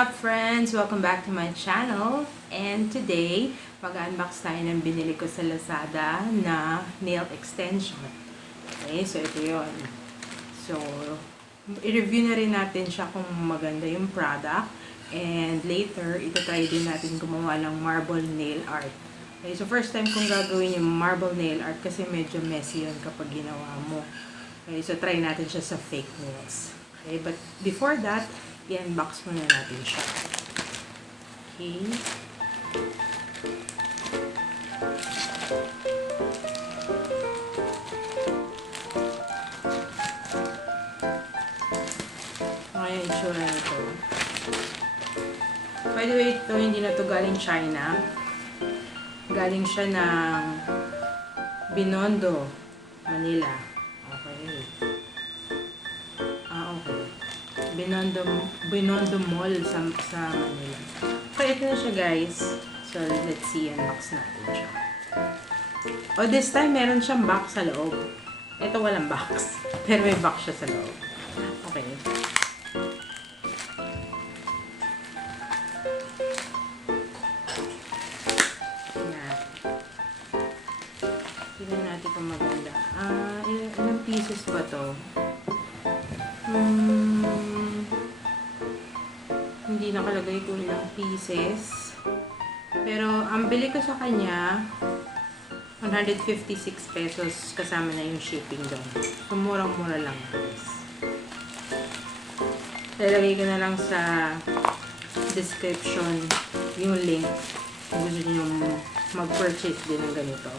up, friends? Welcome back to my channel. And today, mag-unbox tayo ng binili ko sa Lazada na nail extension. Okay, so ito yun. So, i-review na rin natin siya kung maganda yung product. And later, ito-try din natin gumawa ng marble nail art. Okay, so first time kong gagawin yung marble nail art kasi medyo messy yun kapag ginawa mo. Okay, so try natin siya sa fake nails. Okay, but before that, i-unbox muna natin siya. Okay. Okay, yung itsura nito. By the way, ito hindi na ito galing China. Galing siya ng Binondo, Manila. Okay. Okay. Binondo Mall sa Manila. So, ito na siya, guys. So, let's see. Unbox natin siya. Oh, this time, meron siyang box sa loob. Ito walang box. Pero may box siya sa loob. Okay. Yan. Tignan natin kung maganda. Ilang pieces ba to? Hindi nakalagay kung ilang pieces. Pero, ang bili ko sa kanya, 156 pesos kasama na yung shipping doon. So, murang-mura lang, guys. Lalagay ko na lang sa description yung link kung gusto nyo mag-purchase din ng ganito.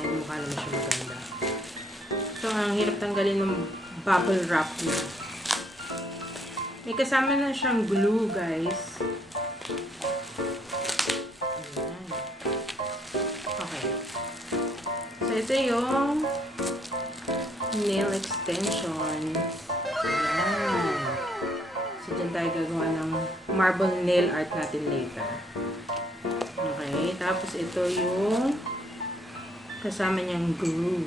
Ayan, mukha naman siya maganda. So, ang hirap tanggalin ng bubble wrap niya. May kasama na siyang glue, guys. Ayan. Okay. So, ito yung nail extension. Ayan. So, dyan tayo gagawa ng marble nail art natin later. Okay. Tapos, ito yung kasama niyang glue.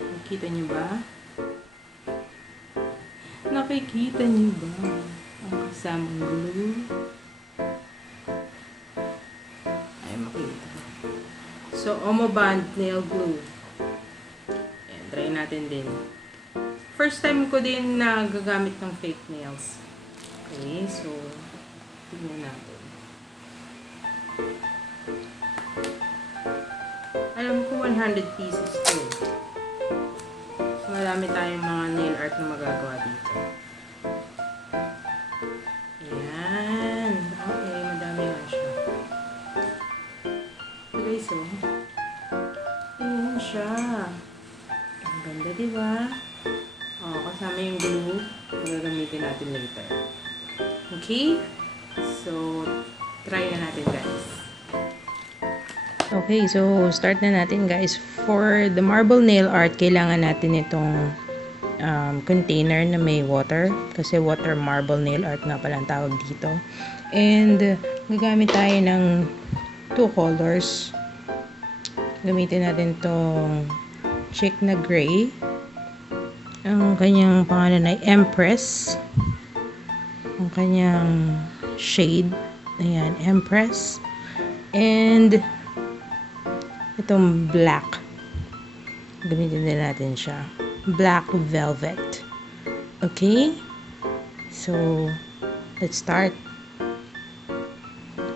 Nakikita niyo ba? Nakikita niyo ba ang kasamang glue? Ay, makita. So, Omo Bond Nail Glue. Ayan, try natin din. First time ko din na gagamit ng fake nails. Okay, so, tignan natin. Alam ko 100 pieces to. So, marami tayong mga nail art na magagawa dito. Ayan. Okay, madami nga siya. Okay, so, ayan siya. Ang ganda, diba? O, kasama yung glue. Gagamitin natin later. Okay? So, try na natin, guys. Okay, so start na natin, guys. For the marble nail art, kailangan natin itong container na may water. Kasi water marble nail art nga pala ang tawag dito. And gagamit tayo ng 2 colors. Gamitin natin itong Chic na gray. Ang kanyang pangalan ay Empress. Ang kanyang shade. Ayan, Empress. And itong black. Gamitin din natin siya. Black velvet. Okay? So, let's start.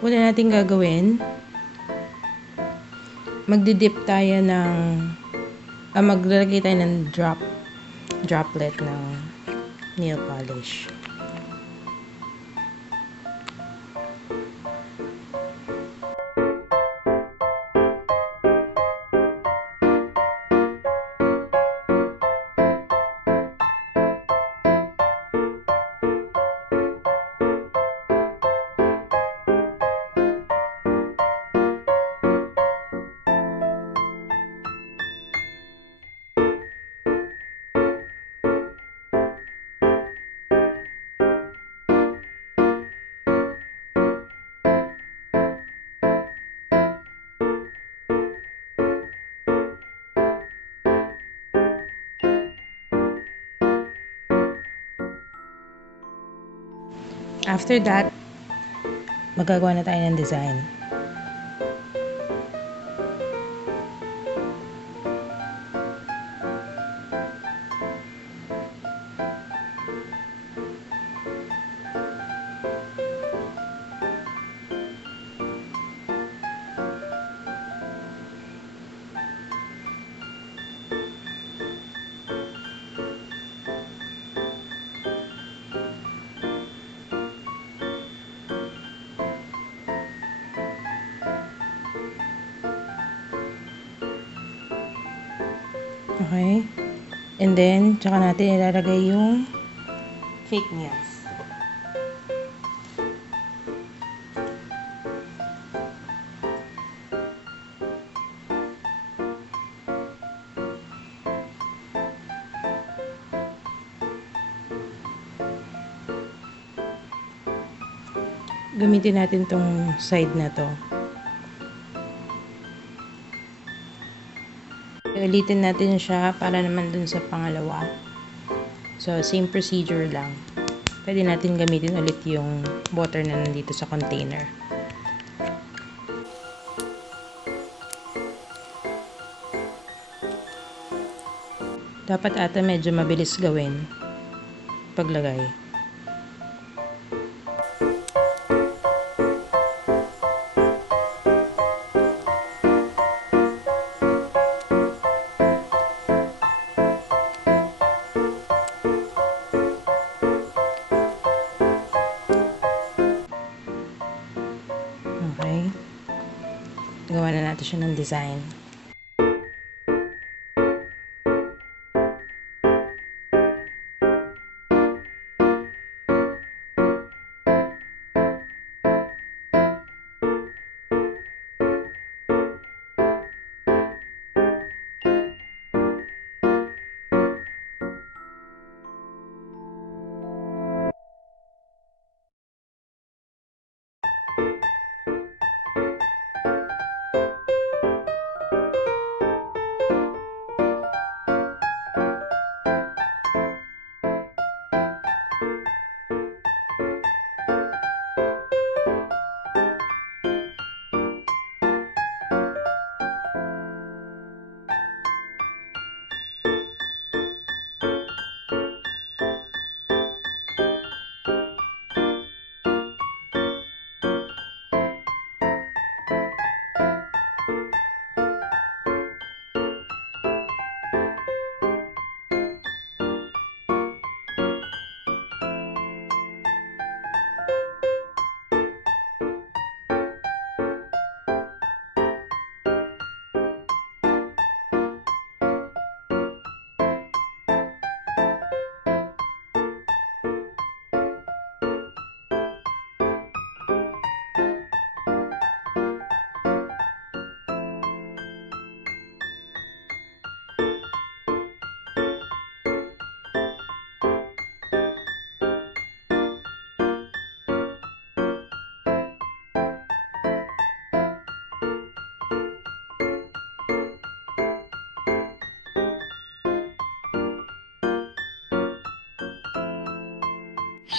Una natin gagawin, magdidip tayo ng maglalagay tayo ng droplet ng nail polish. After that, magagawa na tayo ng design. Okay. And then, tsaka natin ilalagay yung fake nails. Gamitin natin tong side na to. Ulitin natin siya para naman dun sa pangalawa. So, same procedure lang. Pwede natin gamitin ulit yung water na nandito sa container. Dapat ata medyo mabilis gawin paglagay. Okay. Gawa na natin siya ng design.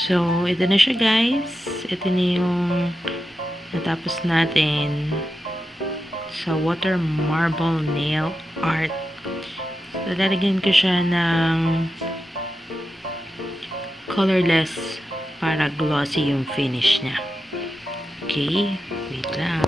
So, ito na siya guys. Ito na yung natapos natin sa water marble nail art. So, lalagyan ko siya ng colorless para glossy yung finish niya. Okay, wait lang.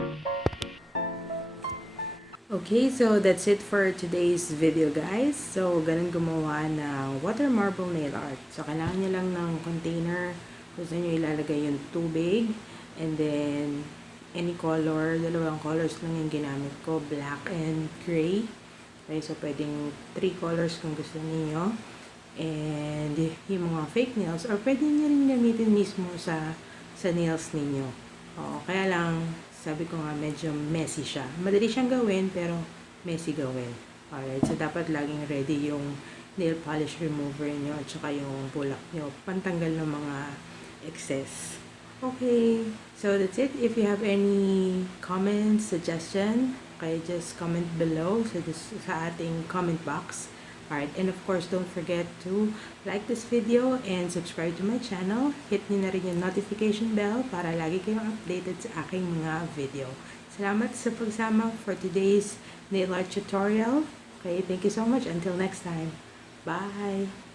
Okay, so that's it for today's video guys. So, ganun gumawa ng water marble nail art. So, kailangan nyo lang ng container kung saan nyo ilalagay yung tubig. And then, any color, dalawang colors lang yung ginamit ko, black and gray. Okay, so pwedeng 3 colors kung gusto niyo. And yung mga fake nails, or pwede nyo rin gamitin mismo sa nails ninyo. Kaya lang, sabi ko nga, medyo messy siya. Madali siyang gawin, pero messy gawin. Alright, so dapat laging ready yung nail polish remover nyo at saka yung bulak nyo. Pantanggal ng mga excess. Okay, so that's it. If you have any comments, suggestion, okay, just comment below sa ating comment box Alright, and of course, don't forget to like this video and subscribe to my channel. Hit nyo na rin yung notification bell para lagi kayong updated sa aking mga video. Salamat sa pagsama for today's nail art tutorial. Okay, thank you so much. Until next time. Bye!